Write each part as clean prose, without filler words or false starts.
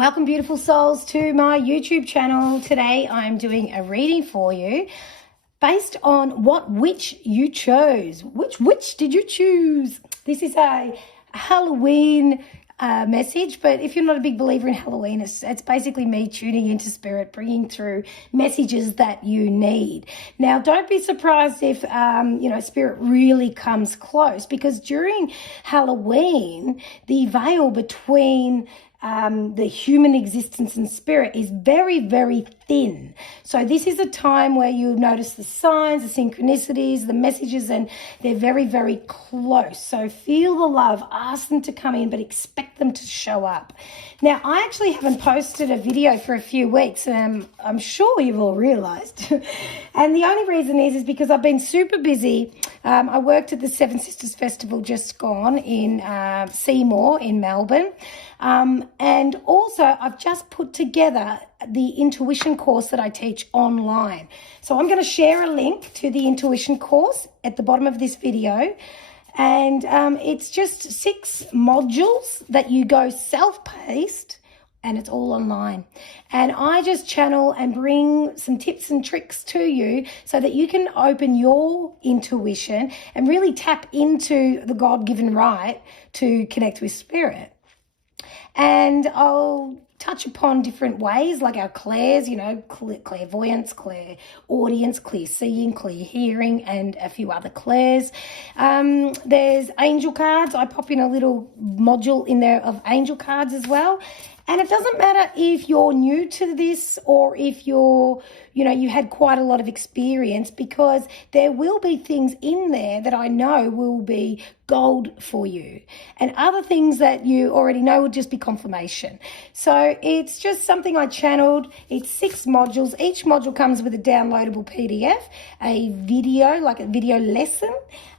Welcome, beautiful souls, to my YouTube channel. Today I'm doing a reading for you based on what witch you chose. Which witch did you choose? This is a Halloween message, but if you're not a big believer in Halloween, it's basically me tuning into spirit, bringing through messages that you need. Now, don't be surprised if spirit really comes close, because during Halloween, the veil between the human existence and spirit is very, very thin. So this is a time where you'll notice the signs, the synchronicities, the messages, and they're very, very close. So feel the love, ask them to come in, but expect them to show up. Now, I actually haven't posted a video for a few weeks, and I'm sure you've all realized. And the only reason is because I've been super busy. I worked at the Seven Sisters Festival just gone in Seymour in Melbourne. And also I've just put together the intuition course that I teach online. So I'm going to share a link to the intuition course at the bottom of this video. And it's just 6 modules that you go self-paced, and it's all online. And I just channel and bring some tips and tricks to you so that you can open your intuition and really tap into the God-given right to connect with spirit. And I'll touch upon different ways, like our clairs, clairvoyance, clairaudience, clear seeing, clear hearing, and a few other clairs. There's angel cards. I pop in a little module in there of angel cards as well. And it doesn't matter if you're new to this or if you had quite a lot of experience, because there will be things in there that I know will be gold for you. And other things that you already know will just be confirmation. So it's just something I channeled. It's 6 modules. Each module comes with a downloadable PDF, a video, like a video lesson,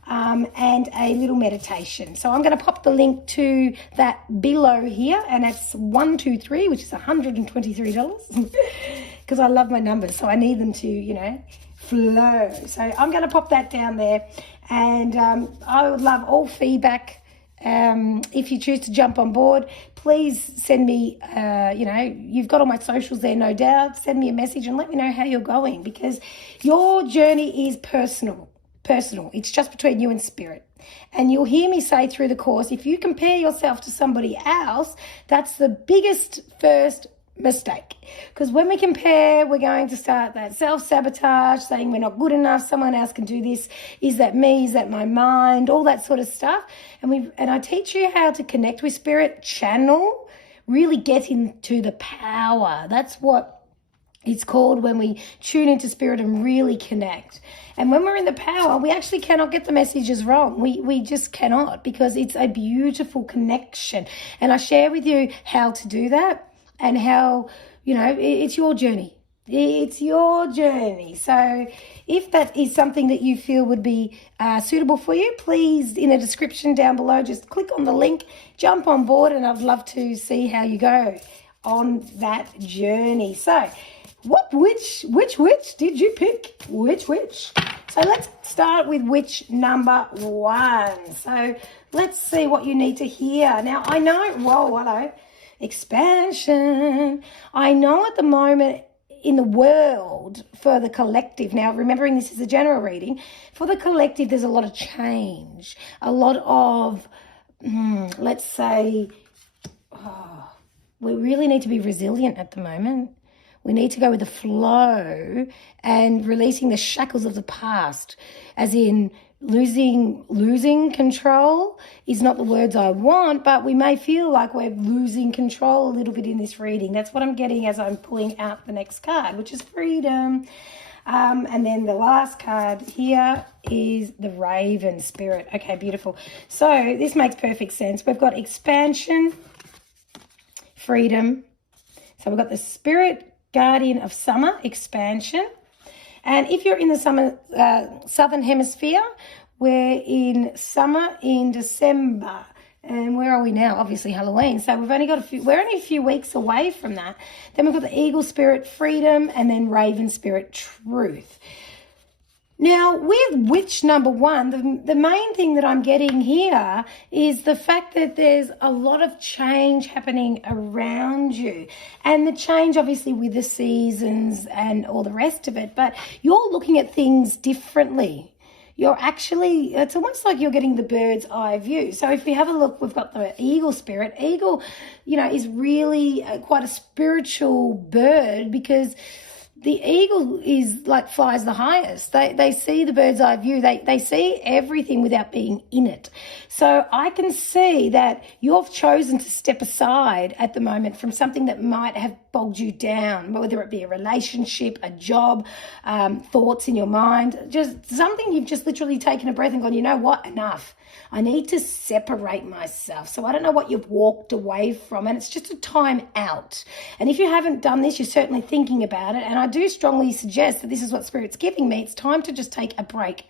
and a little meditation. So I'm going to pop the link to that below here, and it's 123, which is $123, because I love my numbers, so I need them to, flow. So I'm going to pop that down there, and I would love all feedback. If you choose to jump on board, please send me, you've got all my socials there, no doubt. Send me a message and let me know how you're going, because your journey is personal. It's just between you and spirit. And you'll hear me say through the course, if you compare yourself to somebody else, that's the biggest first mistake. Because when we compare, we're going to start that self-sabotage, saying we're not good enough, someone else can do this, is that me, is that my mind, all that sort of stuff. And I teach you how to connect with spirit, channel, really get into the power. That's what it's called when we tune into spirit and really connect. And when we're in the power, we actually cannot get the messages wrong. We just cannot, because it's a beautiful connection. And I share with you how to do that, and how, it's your journey. It's your journey. So if that is something that you feel would be suitable for you, please, in the description down below, just click on the link, jump on board, and I'd love to see how you go on that journey. So which witch did you pick? Which witch? So let's start with witch number 1. So let's see what you need to hear. Now, I know, hello, expansion. I know at the moment in the world for the collective, now remembering this is a general reading, for the collective there's a lot of change, a lot of, let's say, we really need to be resilient at the moment. We need to go with the flow and releasing the shackles of the past, as in losing control is not the words I want, but we may feel like we're losing control a little bit in this reading. That's what I'm getting as I'm pulling out the next card, which is freedom. And then the last card here is the Raven Spirit. Okay, beautiful. So this makes perfect sense. We've got expansion, freedom. So we've got the Spirit Guardian of Summer, expansion. And if you're in the southern hemisphere, we're in summer in December. And where are we now? Obviously Halloween. So we're only a few weeks away from that. Then we've got the Eagle Spirit, freedom, and then Raven Spirit, truth. Now, with witch number one, the main thing that I'm getting here is the fact that there's a lot of change happening around you. And the change, obviously, with the seasons and all the rest of it, but you're looking at things differently. You're actually, it's almost like you're getting the bird's eye view. So if we have a look, we've got the eagle spirit. Eagle, is really quite a spiritual bird, because the eagle is like flies the highest. They see the bird's eye view. They see everything without being in it. So I can see that you've chosen to step aside at the moment from something that might have bogged you down, whether it be a relationship, a job, thoughts in your mind, just something you've just literally taken a breath and gone, you know what, enough. I need to separate myself. So I don't know what you've walked away from, and it's just a time out. And if you haven't done this, you're certainly thinking about it. And I do strongly suggest that this is what Spirit's giving me. It's time to just take a break.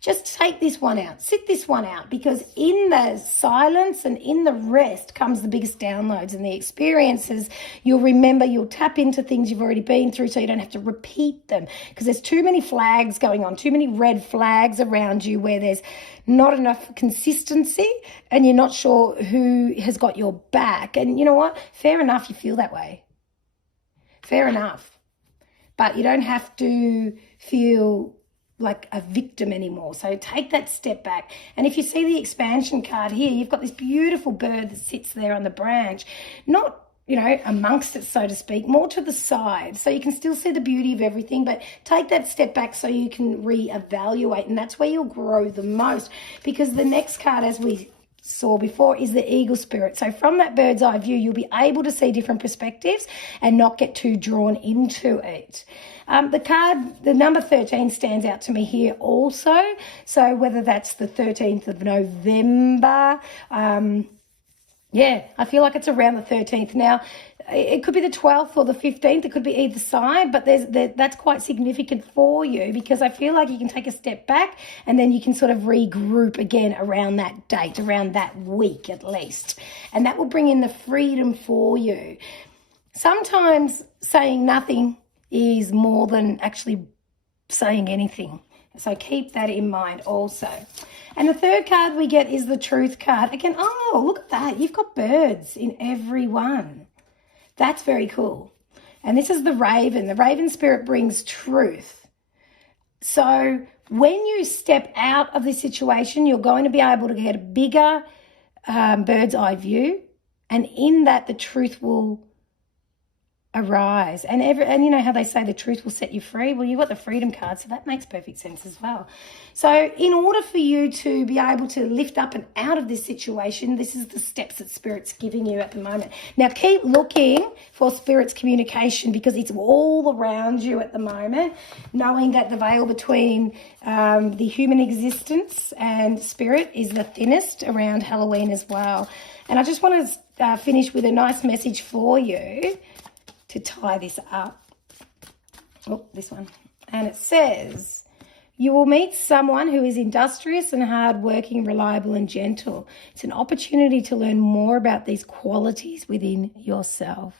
Just take this one out. Sit this one out, because in the silence and in the rest comes the biggest downloads and the experiences. You'll remember, you'll tap into things you've already been through, so you don't have to repeat them, because there's too many flags going on, too many red flags around you where there's not enough consistency and you're not sure who has got your back. And you know what? Fair enough, you feel that way. Fair enough. But you don't have to feel like a victim anymore. So take that step back. And if you see the expansion card here, you've got this beautiful bird that sits there on the branch, not amongst it, so to speak, more to the side. So you can still see the beauty of everything, but take that step back so you can reevaluate. And that's where you'll grow the most, because the next card, as we saw before, is the eagle spirit. So from that bird's eye view, you'll be able to see different perspectives and not get too drawn into it. The card, the number 13 stands out to me here also. So whether that's the 13th of November, I feel like it's around the 13th. Now, it could be the 12th or the 15th. It could be either side, but that's quite significant for you, because I feel like you can take a step back and then you can sort of regroup again around that date, around that week at least. And that will bring in the freedom for you. Sometimes saying nothing is more than actually saying anything. So keep that in mind also. And the third card we get is the truth card. Again, oh, look at that. You've got birds in every one. That's very cool. And this is the raven. The raven spirit brings truth. So when you step out of this situation, you're going to be able to get a bigger bird's eye view. And in that, the truth will arise. And you know how they say the truth will set you free? Well, you've got the freedom card, so that makes perfect sense as well. So in order for you to be able to lift up and out of this situation, this is the steps that Spirit's giving you at the moment. Now, keep looking for Spirit's communication, because it's all around you at the moment, knowing that the veil between the human existence and Spirit is the thinnest around Halloween as well. And I just want to finish with a nice message for you to tie this up. Oh, this one. And it says, you will meet someone who is industrious and hardworking, reliable and gentle. It's an opportunity to learn more about these qualities within yourself.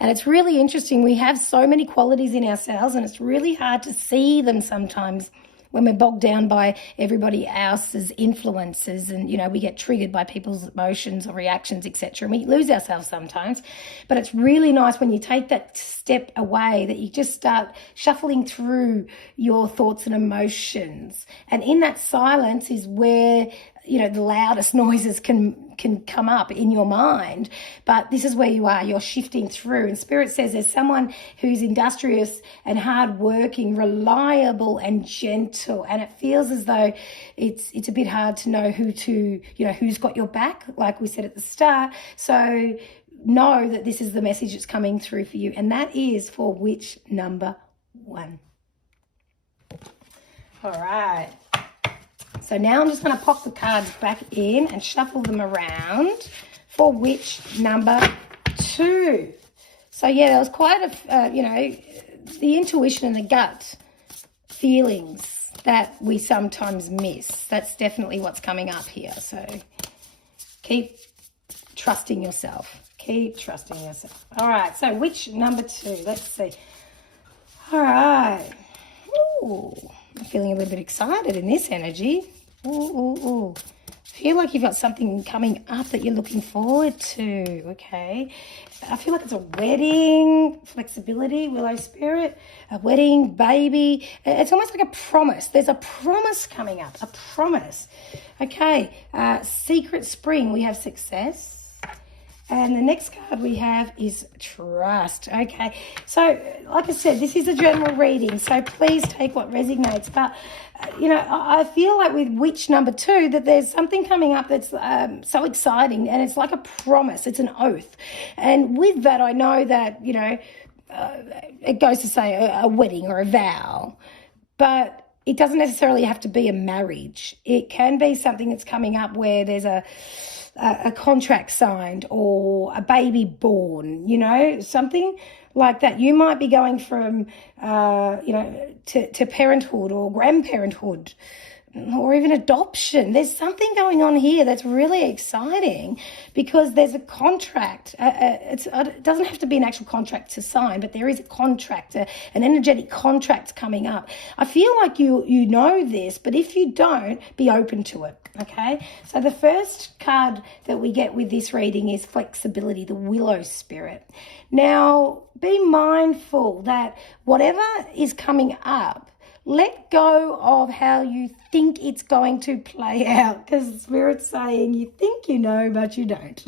And it's really interesting. We have so many qualities in ourselves, and it's really hard to see them sometimes when we're bogged down by everybody else's influences, and we get triggered by people's emotions or reactions, etc., and we lose ourselves sometimes. But it's really nice when you take that step away, that you just start shuffling through your thoughts and emotions, and in that silence is where the loudest noises can come up in your mind. But this is where you are. You're shifting through. And Spirit says there's someone who's industrious and hardworking, reliable and gentle. And it feels as though it's a bit hard to know who's got your back, like we said at the start. So know that this is the message that's coming through for you. And that is for witch number 1. All right. So now I'm just going to pop the cards back in and shuffle them around for witch number 2. So yeah, there was quite the intuition and the gut feelings that we sometimes miss. That's definitely what's coming up here. So keep trusting yourself. Keep trusting yourself. All right, so witch number 2. Let's see. All right. Ooh. I'm feeling a little bit excited in this energy. Ooh, ooh, ooh. Feel like you've got something coming up that you're looking forward to, okay? I feel like it's a wedding, flexibility, willow spirit, a wedding, baby. It's almost like a promise. There's a promise coming up, a promise. Okay, secret spring, we have success. And the next card we have is trust. Okay, so like I said, this is a general reading, so please take what resonates. But, I feel like with witch number 2 that there's something coming up that's so exciting, and it's like a promise. It's an oath. And with that, I know that, it goes to say a wedding or a vow. But it doesn't necessarily have to be a marriage. It can be something that's coming up where there's a contract signed or a baby born, something like that. You might be going from, to parenthood or grandparenthood or even adoption. There's something going on here that's really exciting because there's a contract. It doesn't have to be an actual contract to sign, but there is a contract, an energetic contract coming up. I feel like you know this, but if you don't, be open to it, okay? So the first card that we get with this reading is flexibility, the willow spirit. Now, be mindful that whatever is coming up, let go of how you think it's going to play out, because Spirit's saying you think you know, but you don't.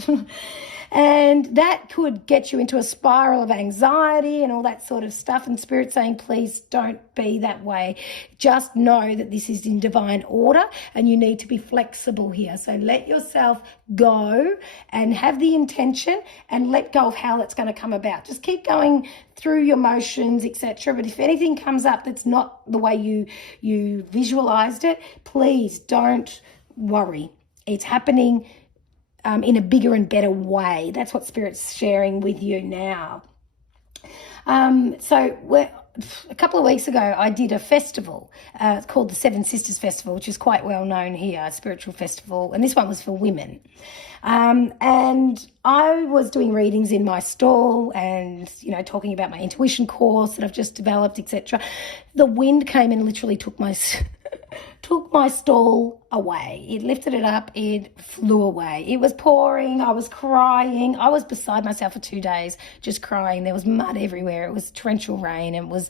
And that could get you into a spiral of anxiety and all that sort of stuff. And Spirit's saying, please don't be that way. Just know that this is in divine order and you need to be flexible here. So let yourself go and have the intention and let go of how that's going to come about. Just keep going through your motions, etc. But if anything comes up that's not the way you visualized it, please don't worry. It's happening in a bigger and better way. That's what Spirit's sharing with you now. So a couple of weeks ago, I did a festival. It's called the Seven Sisters Festival, which is quite well known here, a spiritual festival. And this one was for women. And I was doing readings in my stall and, talking about my intuition course that I've just developed, etc. The wind came and literally took my stall away. It lifted it up, it flew away. It was pouring, I was crying. I was beside myself for 2 days just crying. There was mud everywhere. It was torrential rain. It was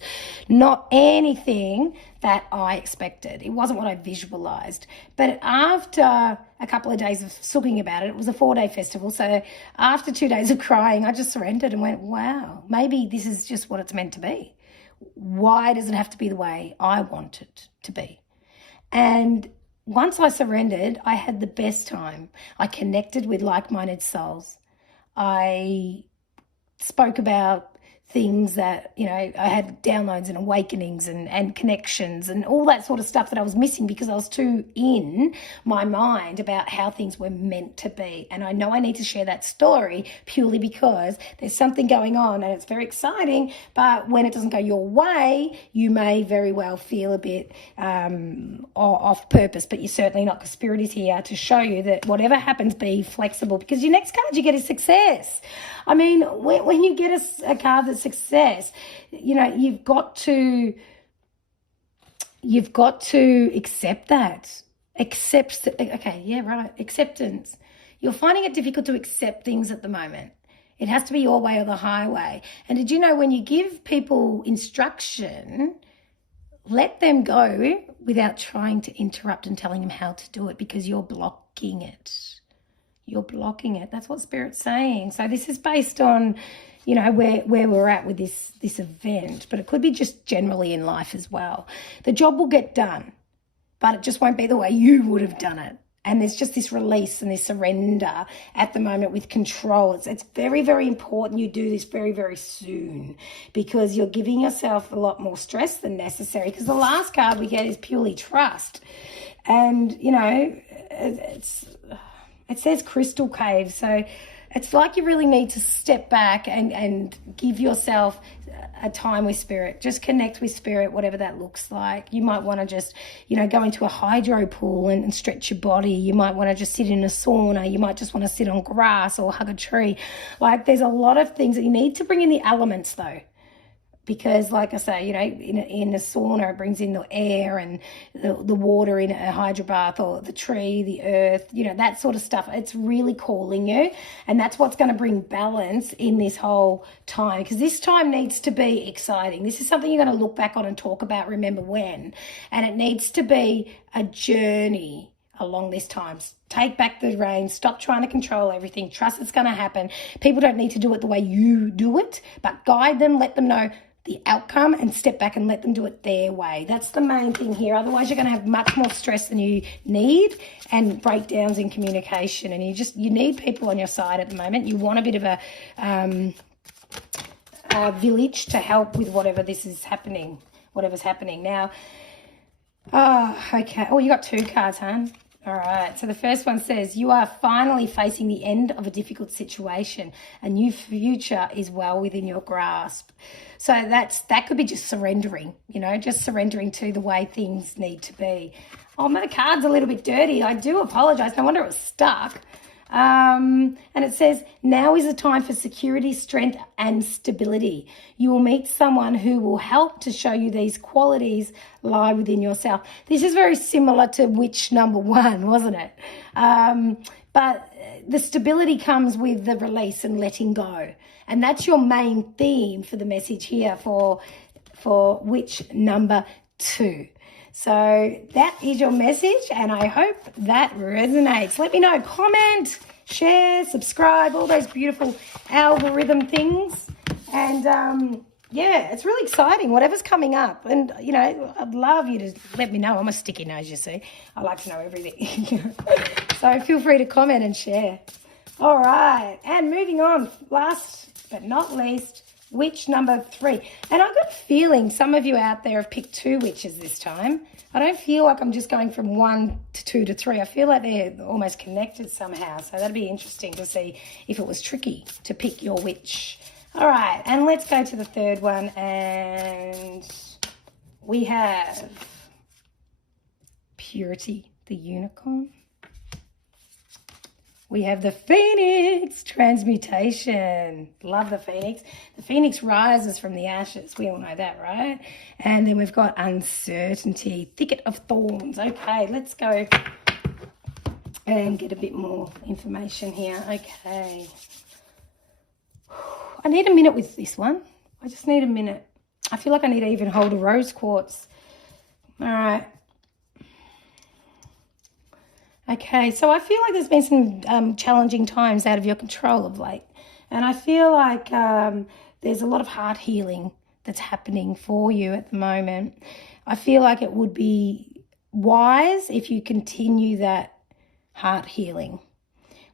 not anything that I expected. It wasn't what I visualized. But after a couple of days of soaking about it, it was a 4-day festival. So after 2 days of crying, I just surrendered and went, wow, maybe this is just what it's meant to be. Why does it have to be the way I want it to be? And once I surrendered, I had the best time. I connected with like-minded souls. I spoke about things that, I had downloads and awakenings and connections and all that sort of stuff that I was missing because I was too in my mind about how things were meant to be. And I know I need to share that story purely because there's something going on and it's very exciting, but when it doesn't go your way, you may very well feel a bit off purpose, but you're certainly not, because Spirit is here to show you that whatever happens, be flexible, because your next card you get is success. I mean, when you get a card that's success, you've got to accept that. Acceptance. You're finding it difficult to accept things at the moment. It has to be your way or the highway. And did you know when you give people instruction, let them go without trying to interrupt and telling them how to do it, because you're blocking it. You're blocking it. That's what Spirit's saying. So this is based on, where we're at with this event, but it could be just generally in life as well. The job will get done, but it just won't be the way you would have done it. And there's just this release and this surrender at the moment with control. It's very, very important you do this very, very soon, because you're giving yourself a lot more stress than necessary, because the last card we get is purely trust. And, it says crystal cave. So it's like you really need to step back and give yourself a time with Spirit. Just connect with Spirit, whatever that looks like. You might want to just, go into a hydro pool and stretch your body. You might want to just sit in a sauna. You might just want to sit on grass or hug a tree. Like, there's a lot of things that you need to bring in the elements, though. because, like I say, in a sauna, it brings in the air and the water in a hydro bath, or the tree, the earth, that sort of stuff. It's really calling you, and that's what's going to bring balance in this whole time, because this time needs to be exciting. This is something you're going to look back on and talk about, remember when, and it needs to be a journey along this time. Take back the reins, stop trying to control everything, trust it's going to happen. People don't need to do it the way you do it, but guide them, let them know the outcome, and step back and let them do it their way. That's the main thing here. Otherwise, you're going to have much more stress than you need, and breakdowns in communication, and you need people on your side at the moment. You want a bit of a village to help with whatever's happening now. Oh, okay. Oh, you got 2 cards, hon. All right, so the first one says, you are finally facing the end of a difficult situation. A new future is well within your grasp. So that could be just surrendering, just surrendering to the way things need to be. Oh, my card's a little bit dirty. I do apologize. No wonder it was stuck. And it says, now is the time for security, strength, and stability. You will meet someone who will help to show you these qualities lie within yourself. This is very similar to Witch number 1, wasn't it? But the stability comes with the release and letting go. And that's your main theme for the message here for Witch number 2. So that is your message, and I hope that resonates. Let me know, comment, share, subscribe, all those beautiful algorithm things. And yeah, it's really exciting, whatever's coming up. And, I'd love you to let me know. I'm a sticky nose, you see. I like to know everything. So feel free to comment and share. All right, and moving on, last but not least, Witch number 3. And I've got a feeling some of you out there have picked 2 witches this time. I don't feel like I'm just going from 1 to 2 to 3. I feel like they're almost connected somehow. So that'd be interesting to see if it was tricky to pick your witch. All right, and let's go to the third one. And we have Purity, the unicorn. We have the Phoenix, transmutation. Love the Phoenix. The Phoenix rises from the ashes. We all know that, right? And then we've got uncertainty, thicket of thorns. Okay, let's go and get a bit more information here. Okay. I need a minute with this one. I just need a minute. I feel like I need to even hold a rose quartz. All right. Okay, so I feel like there's been some challenging times out of your control of late. And I feel like there's a lot of heart healing that's happening for you at the moment. I feel like it would be wise if you continue that heart healing,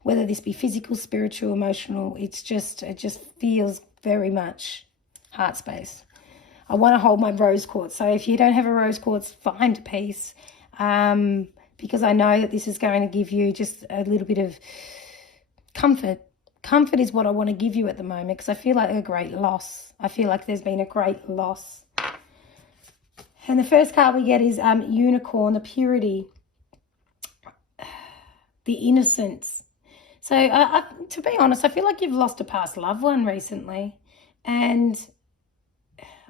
whether this be physical, spiritual, emotional. It just feels very much heart space. I want to hold my rose quartz. So if you don't have a rose quartz, find peace. Because I know that this is going to give you just a little bit of comfort. Comfort is what I want to give you at the moment, because I feel like a great loss. I feel like there's been a great loss. And the first card we get is unicorn, the purity, the innocence. So to be honest, I feel like you've lost a past loved one recently. And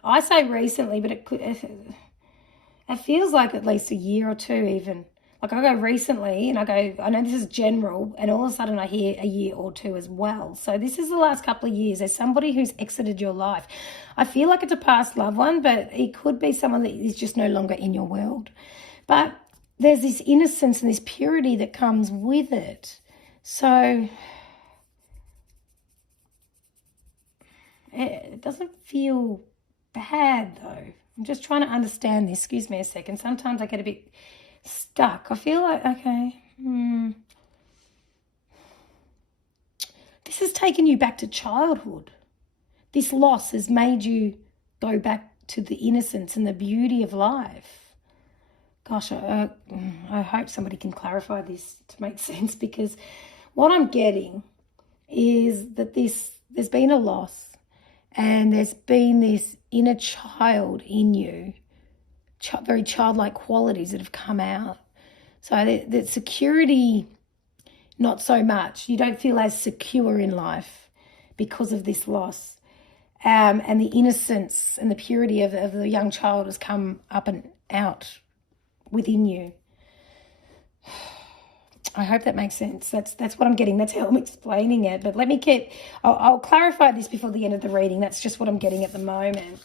I say recently, but it feels like at least a year or 2 even. Like I go recently and I know this is general, and all of a sudden I hear a year or 2 as well. So this is the last couple of years. There's somebody who's exited your life. I feel like it's a past loved one, but it could be someone that is just no longer in your world. But there's this innocence and this purity that comes with it. So it doesn't feel bad though. I'm just trying to understand this. Excuse me a second. Sometimes I get a bit stuck. I feel like, okay, this has taken you back to childhood. This loss has made you go back to the innocence and the beauty of life. Gosh, I hope somebody can clarify this to make sense, because what I'm getting is that there's been a loss, and there's been this inner child in you, very childlike qualities that have come out. So that security, not so much. You don't feel as secure in life because of this loss. and the innocence and the purity of the young child has come up and out within you. I hope that makes sense. That's what I'm getting. That's how I'm explaining it. But I'll clarify this before the end of the reading. That's just what I'm getting at the moment.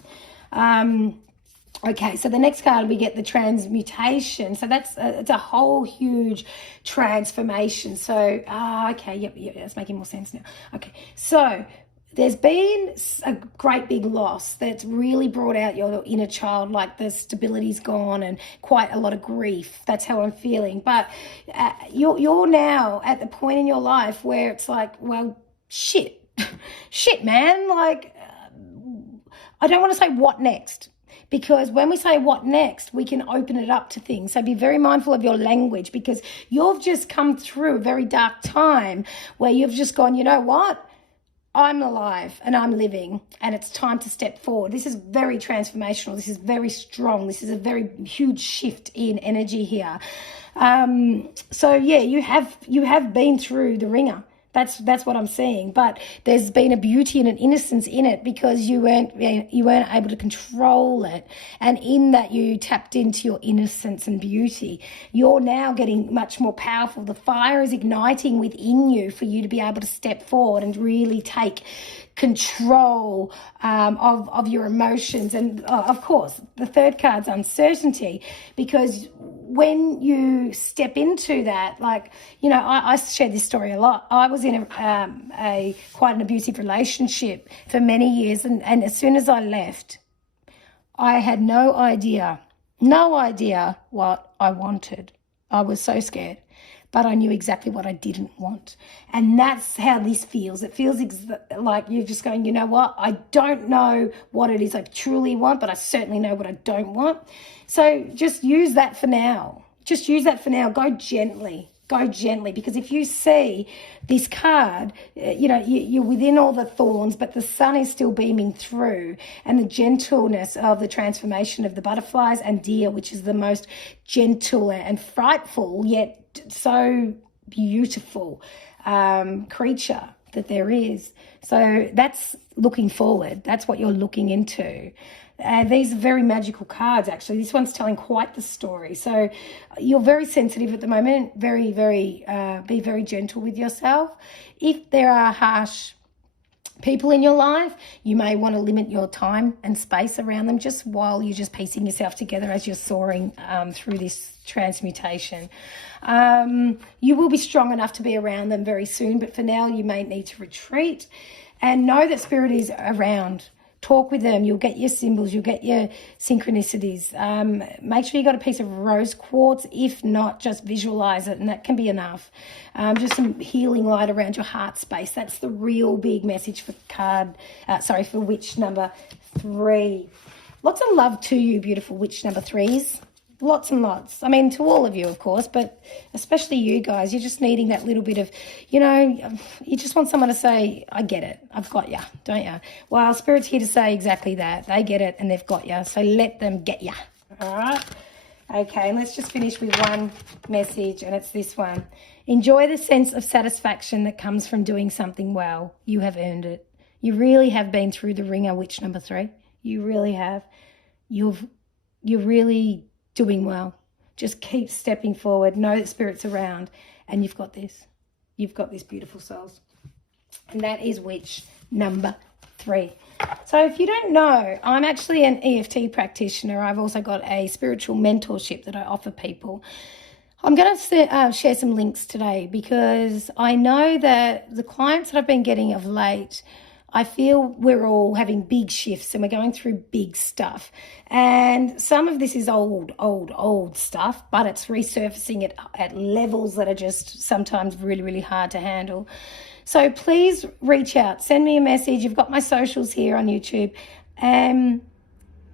Okay, so the next card we get the transmutation. So it's a whole huge transformation. So, okay, yep, that's making more sense now. Okay, so there's been a great big loss that's really brought out your inner child, like the stability's gone and quite a lot of grief. That's how I'm feeling. But you're now at the point in your life where it's like, well, shit, man. Like, I don't want to say what next. Because when we say what next, we can open it up to things. So be very mindful of your language, because you've just come through a very dark time where you've just gone, you know what? I'm alive and I'm living, and it's time to step forward. This is very transformational. This is very strong. This is a very huge shift in energy here. So yeah, you have been through the ringer. That's what I'm seeing. But there's been a beauty and an innocence in it, because you weren't able to control it. And in that, you tapped into your innocence and beauty. You're now getting much more powerful. The fire is igniting within you for you to be able to step forward and really take control of your emotions. And of course, the third card's uncertainty, because when you step into that, like, you know, I share this story a lot. I was in a quite an abusive relationship for many years, and as soon as I left, I had no idea what I wanted. I was so scared, but I knew exactly what I didn't want. And that's how this feels. It feels like you're just going, you know what? I don't know what it is I truly want, but I certainly know what I don't want. So just use that for now. Go gently, because if you see this card, you know, you're within all the thorns, but the sun is still beaming through, and the gentleness of the transformation of the butterflies and deer, which is the most gentle and frightful yet so beautiful creature that there is. So that's looking forward. That's what you're looking into. These are very magical cards, actually. This one's telling quite the story. So you're very sensitive at the moment. Be very gentle with yourself. If there are harsh people in your life, you may want to limit your time and space around them, just while you're just piecing yourself together as you're soaring through this transmutation. You will be strong enough to be around them very soon, but for now you may need to retreat, and know that spirit is around. Talk with them. You'll get your symbols. You'll get your synchronicities. Make sure you got a piece of rose quartz. If not, just visualize it, and that can be enough. Just some healing light around your heart space. That's the real big message for for witch number 3. Lots of love to you, beautiful witch number 3s. Lots and lots. I mean, to all of you, of course, but especially you guys. You're just needing that little bit of, you know, you just want someone to say, I get it. I've got you, don't you? Well, Spirit's here to say exactly that. They get it and they've got you. So let them get you. All right? Okay, and let's just finish with one message, and it's this one. Enjoy the sense of satisfaction that comes from doing something well. You have earned it. You really have been through the ringer, witch number 3. You really have. You're really doing well. Just keep stepping forward. Know that Spirit's around, and you've got this. You've got this, beautiful souls. And that is witch number 3. So if you don't know, I'm actually an EFT practitioner. I've also got a spiritual mentorship that I offer people. I'm going to share some links today, because I know that the clients that I've been getting of late, I feel we're all having big shifts and we're going through big stuff. And some of this is old stuff, but it's resurfacing at levels that are just sometimes really, really hard to handle. So please reach out, send me a message. You've got my socials here on YouTube.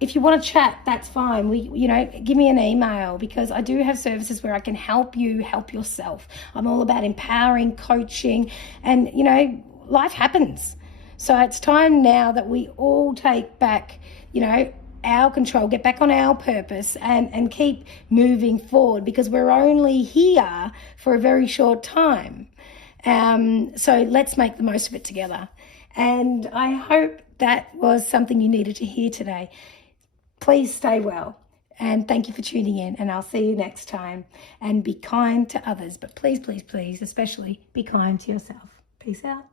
If you want to chat, that's fine. Give me an email, because I do have services where I can help you help yourself. I'm all about empowering, coaching, and, you know, life happens. So it's time now that we all take back, you know, our control, get back on our purpose, and keep moving forward, because we're only here for a very short time. So let's make the most of it together. And I hope that was something you needed to hear today. Please stay well. And thank you for tuning in. And I'll see you next time. And be kind to others. But please, please, please, especially be kind to yourself. Peace out.